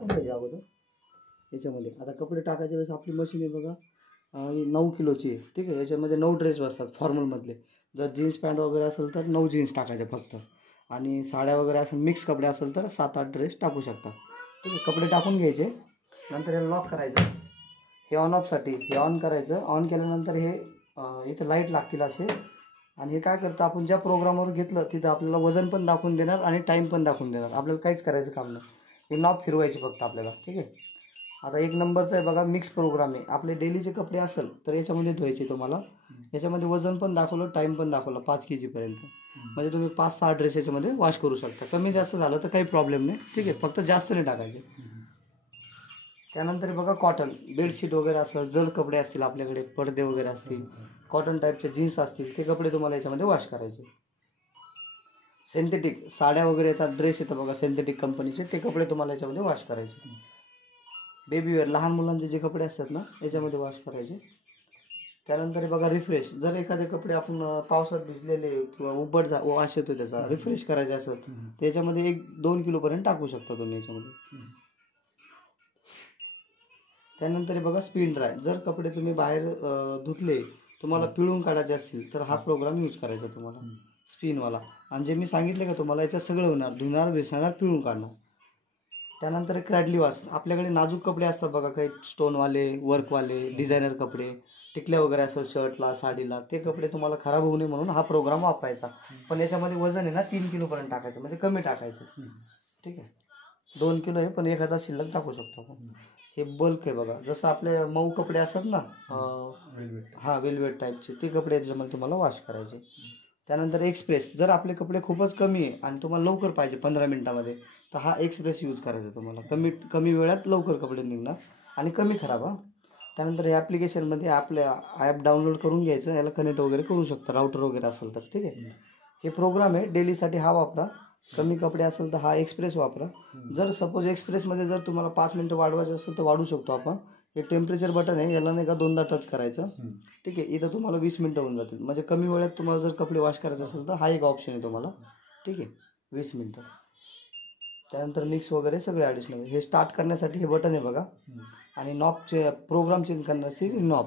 टाकून घ्यायचे अगोदर याच्यामध्ये. आता कपडे टाकायच्या वेळेस आपली मशीन आहे बघा 9 किलोची आहे, ठीक आहे. याच्यामध्ये 9 ड्रेस बसतात फॉर्मलमधले. जर जीन्स पॅन्ट वगैरे असेल तर 9 जीन्स टाकायचे फक्त, आणि साड्या वगैरे असेल मिक्स कपडे असेल तर 7-8 ड्रेस टाकू शकता, ठीक आहे. कपडे टाकून घ्यायचे, नंतर हे लॉक करायचं. हे ऑन ऑफसाठी हे ऑन करायचं. ऑन केल्यानंतर हे इथं लाईट लागतील असे, आणि हे काय करतं आपण ज्या प्रोग्रामवर घेतलं तिथं आपल्याला वजन पण दाखवून देणार आणि टाईम पण दाखवून देणार. आपल्याला काहीच करायचं काम नाही, हे नॉब फिरवायचे फक्त आपल्याला, ठीक आहे. आता 1 नंबरचा आहे बघा, मिक्स प्रोग्राम आहे. आपले डेलीचे कपडे असेल तर याच्यामध्ये धुवायचे तुम्हाला. याच्यामध्ये वजन पण दाखवलं, टाईम पण दाखवलं 5 kg पर्यंत. म्हणजे तुम्ही 5-6 ड्रेस याच्यामध्ये वॉश करू शकता. कमी जास्त झालं तर काही प्रॉब्लेम नाही, ठीक आहे. फक्त जास्त नाही टाकायचे. त्यानंतर बघा कॉटन बेडशीट वगैरे असेल, जड कपडे असतील आपल्याकडे, पडदे वगैरे असतील, कॉटन टाईपचे जीन्स असतील, ते कपडे तुम्हाला याच्यामध्ये वॉश करायचे. सिंथेटिक साड्या वगैरे येतात, ड्रेस येतात बघा सिंथेटिक कंपनीचे, ते कपडे तुम्हाला याच्यामध्ये वॉश करायचे. बेबीवेअर लहान मुलांचे जे कपडे असतात ना याच्यामध्ये वॉश करायचे. त्यानंतर बघा रिफ्रेश, जर एखादे कपडे आपण पावसात भिजलेले किंवा उबट वास येतो त्याचा, रिफ्रेश करायचा असेल तर याच्यामध्ये 1-2 किलोपर्यंत टाकू शकता तुम्ही याच्यामध्ये. त्यानंतर बघा स्पिन ड्राय, जर कपडे तुम्ही बाहेर धुतले, तुम्हाला पिळून काढायचे असतील तर हा प्रोग्राम यूज करायचा तुम्हाला स्पिनवाला. आणि जे मी सांगितले का तुम्हाला याच्यात सगळं होणार, धुणार, बेसणार, पिळून काढणार. त्यानंतर क्रॅडली वॉश, आपल्याकडे नाजूक कपडे असतात बघा, काही स्टोनवाले, वर्कवाले, डिझायनर कपडे, टिकल्या वगैरे असेल शर्टला, साडीला, ते कपडे तुम्हाला खराब होऊ नये म्हणून हा प्रोग्राम वापरायचा. पण याच्यामध्ये वजन आहे ना 3 किलोपर्यंत टाकायचं, म्हणजे कमी टाकायचं, ठीक आहे. 2 किलो आहे पण एखादा शिल्लक टाकू शकतो आपण. हे बल्क आहे बघा, जसं आपले मऊ कपडे असतात ना, वेलवेट टाईपचे, ते कपडे याच्यामध्ये तुम्हाला वॉश करायचे. त्यानंतर एक्सप्रेस, जर आपले कपडे खूपच कमी आहे आणि तुम्हाला लवकर पाहिजे 15 मिनिटामध्ये, तर हा एक्सप्रेस यूज करायचा तुम्हाला. कमी वेळात लवकर कपडे निघणार आणि कमी खराब. त्यानंतर या ॲप्लिकेशनमध्ये आपल्या ॲप डाउनलोड करून घ्यायचं, याला कनेक्ट वगैरे करू शकता राऊटर वगैरे असेल तर, ठीक आहे. हे प्रोग्राम आहे डेलीसाठी, हा वापरा. कमी कपडे असेल तर हा एक्सप्रेस वापरा. जर सपोज एक्सप्रेसमध्ये जर तुम्हाला 5 मिनिटं वाढवायचं असेल तर वाढवू शकतो आपण. हे टेम्परेचर बटन आहे, याला नाही का 2दा टच करायचं, ठीक आहे. इथं तुम्हाला 20 मिनिटं होऊन जातील, म्हणजे कमी वेळात तुम्हाला जर कपडे वॉश करायचे असेल तर हा एक ऑप्शन आहे तुम्हाला, ठीक आहे. 20 मिनिटं. त्यानंतर मिक्स वगैरे सगळे ॲडिशनल. हे स्टार्ट करण्यासाठी हे बटन आहे बघा, आणि नॉबचे प्रोग्राम चेंज करण्यासाठी नॉब.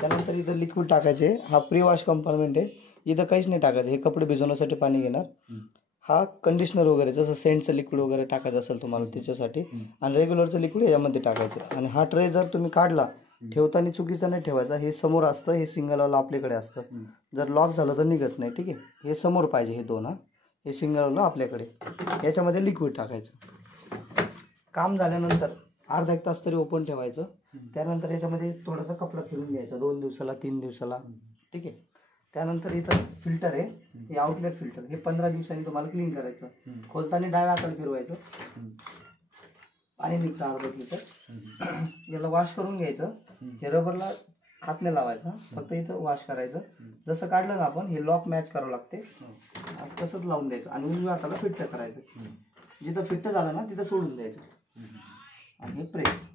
त्यानंतर इथं लिक्विड टाकायचे, हा प्री वॉश कंपार्टमेंट आहे, इथं काहीच नाही टाकायचं. हे कपडे भिजवण्यासाठी पाणी घेणार. हा कंडिशनर वगैरे, जसं सेंटचं लिक्विड वगैरे टाकायचं असेल तुम्हाला त्याच्यासाठी, आणि रेग्युलरचं लिक्विड यामध्ये टाकायचं. आणि हा ट्रे जर तुम्ही काढला, ठेवताना चुकीचा नाही ठेवायचा. हे समोर असतं, हे सिंगलवाला आपल्याकडे असतं, जर लॉक झालं तर निघत नाही, ठीक आहे. हे समोर पाहिजे, हे 2, हे सिंगलवाला आपल्याकडे. याच्यामध्ये लिक्विड टाकायचं. काम झाल्यानंतर अर्धा 1 तास तरी ओपन ठेवायचं. त्यानंतर याच्यामध्ये थोडासा कपडा फिरून घ्यायचा 2 दिवसाला 3 दिवसाला, ठीक आहे. त्यानंतर इथं फिल्टर आहे, हे आउटलेट फिल्टर, हे 15 दिवसांनी तुम्हाला क्लीन करायचं. खोलताना डाव्या हाताला फिरवायचं, पाणी निघतं अर्धा लिटर. याला वॉश करून घ्यायचं. हे रबरला हात नाही लावायचा, फक्त इथं वॉश करायचं. जसं काढलं ना आपण, हे लॉक मॅच करावं लागते, तसंच लावून द्यायचं आणि उजव्या हाताला फिट्ट करायचं. जिथं फिट्ट झालं ना तिथं सोडून द्यायचं. आणि हे प्रेस.